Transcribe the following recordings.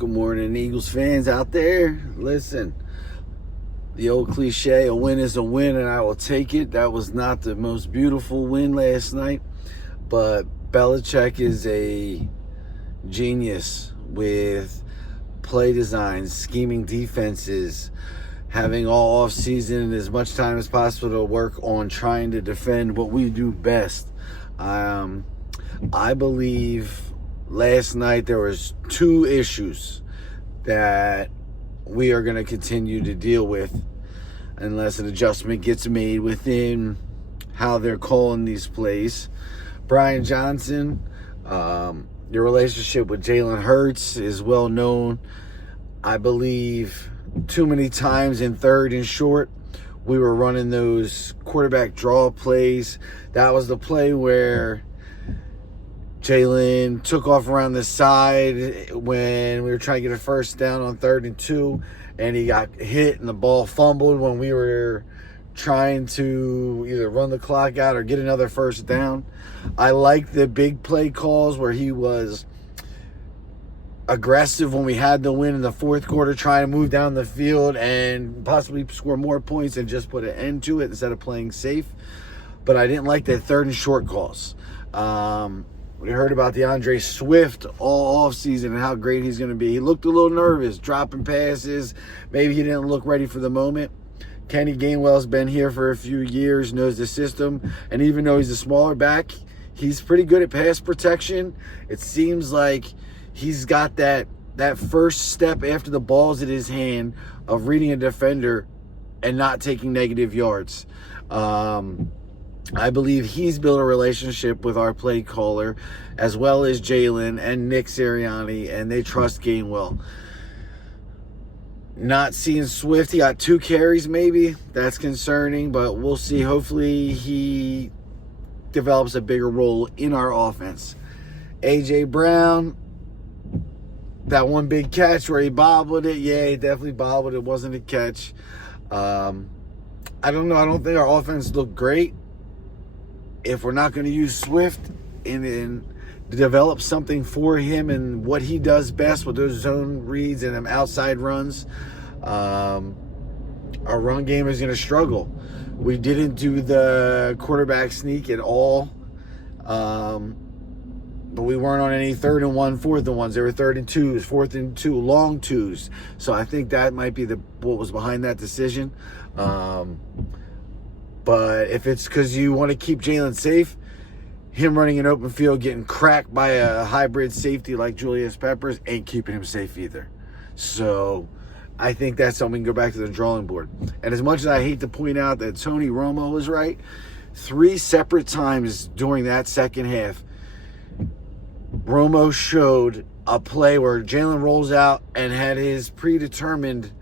Good morning, Eagles fans out there. Listen, the old cliche, a win is a win, and I will take it. That was not the most beautiful win last night, but Belichick is a genius with play designs, scheming defenses, having all offseason and as much time as possible to work on trying to defend what we do best. I believe last night there was two issues that we are going to continue to deal with unless an adjustment gets made within how they're calling these plays. Brian Johnson, your relationship with Jalen Hurts is well known. I believe too many times in third and short, we were running those quarterback draw plays. That was the play where Jalen took off around the side when we were trying to get a first down on 3rd and 2, and he got hit and the ball fumbled when we were trying to either run the clock out or get another first down. I like the big play calls where he was aggressive when we had the win in the fourth quarter, trying to move down the field and possibly score more points and just put an end to it instead of playing safe. But I didn't like the 3rd and short calls. We heard about DeAndre Swift all offseason and how great he's going to be. He looked a little nervous, dropping passes. Maybe he didn't look ready for the moment. Kenny Gainwell's been here for a few years, knows the system. And even though he's a smaller back, he's pretty good at pass protection. It seems like he's got that first step after the ball's in his hand of reading a defender and not taking negative yards. I believe he's built a relationship with our play caller as well as Jalen and Nick Sirianni, and they trust Gainwell. Not seeing Swift, he got 2 carries maybe. That's concerning, but we'll see. Hopefully he develops a bigger role in our offense. A.J. Brown, that one big catch where he bobbled it. Yeah, he definitely bobbled it. It wasn't a catch. I don't know. I don't think our offense looked great. If we're not going to use Swift and develop something for him and what he does best with those zone reads and them outside runs, our run game is going to struggle. We didn't do the quarterback sneak at all, but we weren't on any 3rd and 1, 4th and 1s. They were 3rd and 2s, 4th and 2, long 2s. So I think that might be what was behind that decision. But if it's because you want to keep Jalen safe, him running an open field, getting cracked by a hybrid safety like Julius Peppers ain't keeping him safe either. So I think that's something we can go back to the drawing board. And as much as I hate to point out that Tony Romo was right, 3 separate times during that second half, Romo showed a play where Jalen rolls out and had his predetermined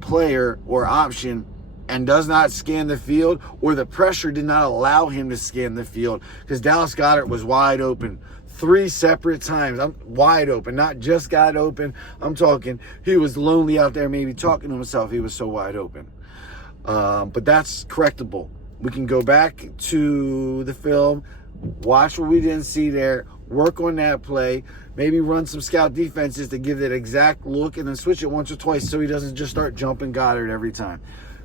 player or option and does not scan the field, or the pressure did not allow him to scan the field because Dallas Goedert was wide open 3 separate times. I'm wide open, not just got open. I'm talking he was lonely out there maybe talking to himself. He was so wide open. But that's correctable. We can go back to the film, watch what we didn't see there, work on that play, maybe run some scout defenses to give that exact look and then switch it once or twice so he doesn't just start jumping Goddard every time.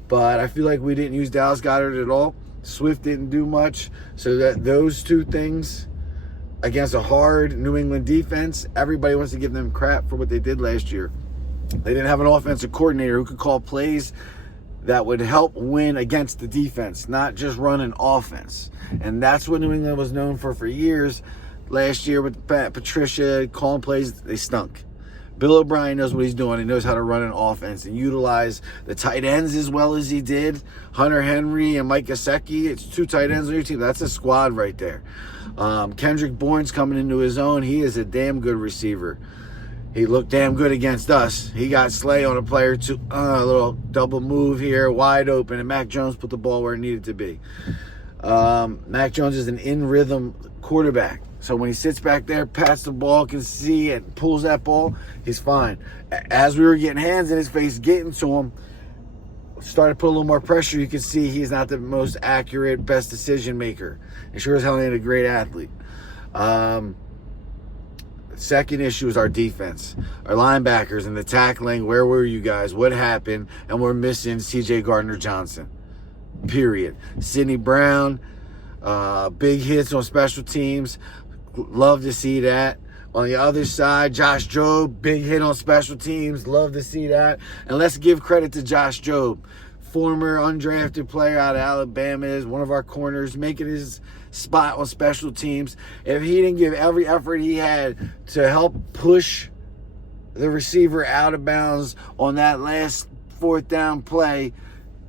But I feel like we didn't use Dallas Goedert at all. Swift didn't do much. So that those two things against a hard New England defense, everybody wants to give them crap for what they did last year. They didn't have an offensive coordinator who could call plays that would help win against the defense, not just run an offense. And that's what New England was known for years. Last year with Patricia calling plays, they stunk. Bill O'Brien knows what he's doing. He knows how to run an offense and utilize the tight ends as well as he did. Hunter Henry and Mike Gesicki, it's 2 tight ends on your team. That's a squad right there. Kendrick Bourne's coming into his own. He is a damn good receiver. He looked damn good against us. He got Slay on a play or two. A little double move here, wide open, and Mac Jones put the ball where it needed to be. Mac Jones is an in-rhythm quarterback. So when he sits back there, pats the ball, can see and pulls that ball, he's fine. As we were getting hands in his face, getting to him, started to put a little more pressure. You can see he's not the most accurate, best decision maker. And sure as hell ain't a great athlete. Second issue is our defense. Our linebackers and the tackling. Where were you guys? What happened? And we're missing C.J. Gardner-Johnson. Period. Sidney Brown, big hits on special teams. Love to see that. On the other side, Josh Jobe, big hit on special teams. Love to see that. And let's give credit to Josh Jobe, former undrafted player out of Alabama, is one of our corners, making his spot on special teams. If he didn't give every effort he had to help push the receiver out of bounds on that last fourth down play,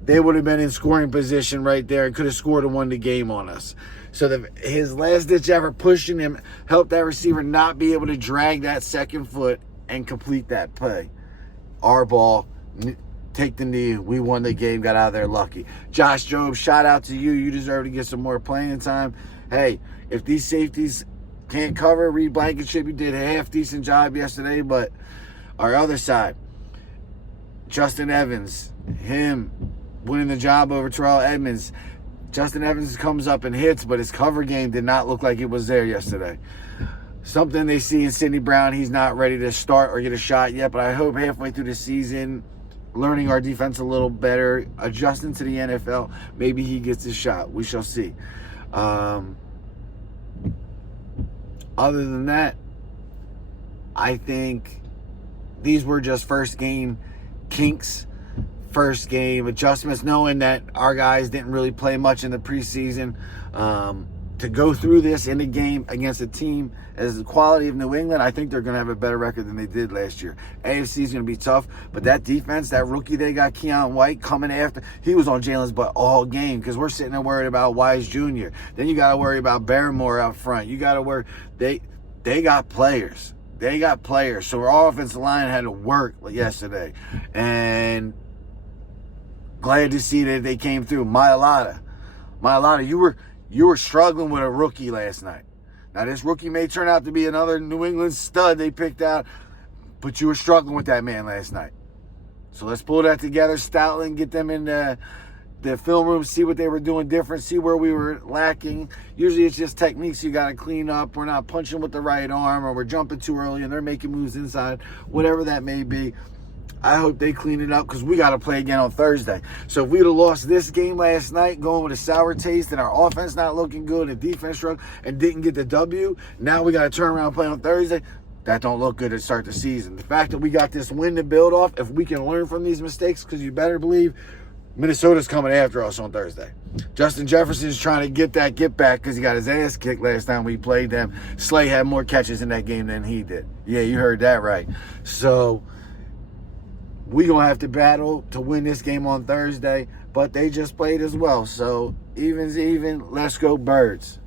they would have been in scoring position right there and could have scored and won the game on us. So his last-ditch effort pushing him helped that receiver not be able to drag that second foot and complete that play. Our ball, take the knee. We won the game, got out of there lucky. Josh Jobe, shout out to you. You deserve to get some more playing time. Hey, if these safeties can't cover, Reed Blankenship, you did a half-decent job yesterday, but our other side, Justin Evans, him winning the job over Terrell Edmonds. Justin Evans comes up and hits, but his cover game did not look like it was there yesterday. Something they see in Sidney Brown, he's not ready to start or get a shot yet, but I hope halfway through the season, learning our defense a little better, adjusting to the NFL, maybe he gets his shot. We shall see. Other than that, I think these were just first game kinks. First game adjustments, knowing that our guys didn't really play much in the preseason. To go through this in a game against a team as the quality of New England, I think they're going to have a better record than they did last year. AFC is going to be tough, but that defense, that rookie they got, Keon White, coming after, he was on Jalen's butt all game because we're sitting there worried about Wise Jr. Then you got to worry about Barrymore out front. You got to worry. They got players. They got players. So our offensive line had to work yesterday. And glad to see that they came through. Mailata, you were struggling with a rookie last night. Now, this rookie may turn out to be another New England stud they picked out, but you were struggling with that man last night. So let's pull that together, Stoutland, get them in the film room, see what they were doing different, see where we were lacking. Usually it's just techniques you got to clean up. We're not punching with the right arm, or we're jumping too early and they're making moves inside, whatever that may be. I hope they clean it up because we got to play again on Thursday. So if we'd have lost this game last night, going with a sour taste and our offense not looking good and defense struggle and didn't get the W, now we got to turn around and play on Thursday. That don't look good to start the season. The fact that we got this win to build off, if we can learn from these mistakes, because you better believe Minnesota's coming after us on Thursday. Justin Jefferson's trying to get back because he got his ass kicked last time we played them. Slay had more catches in that game than he did. Yeah, you heard that right. So we're going to have to battle to win this game on Thursday, but they just played as well. So even's even. Let's go Birds.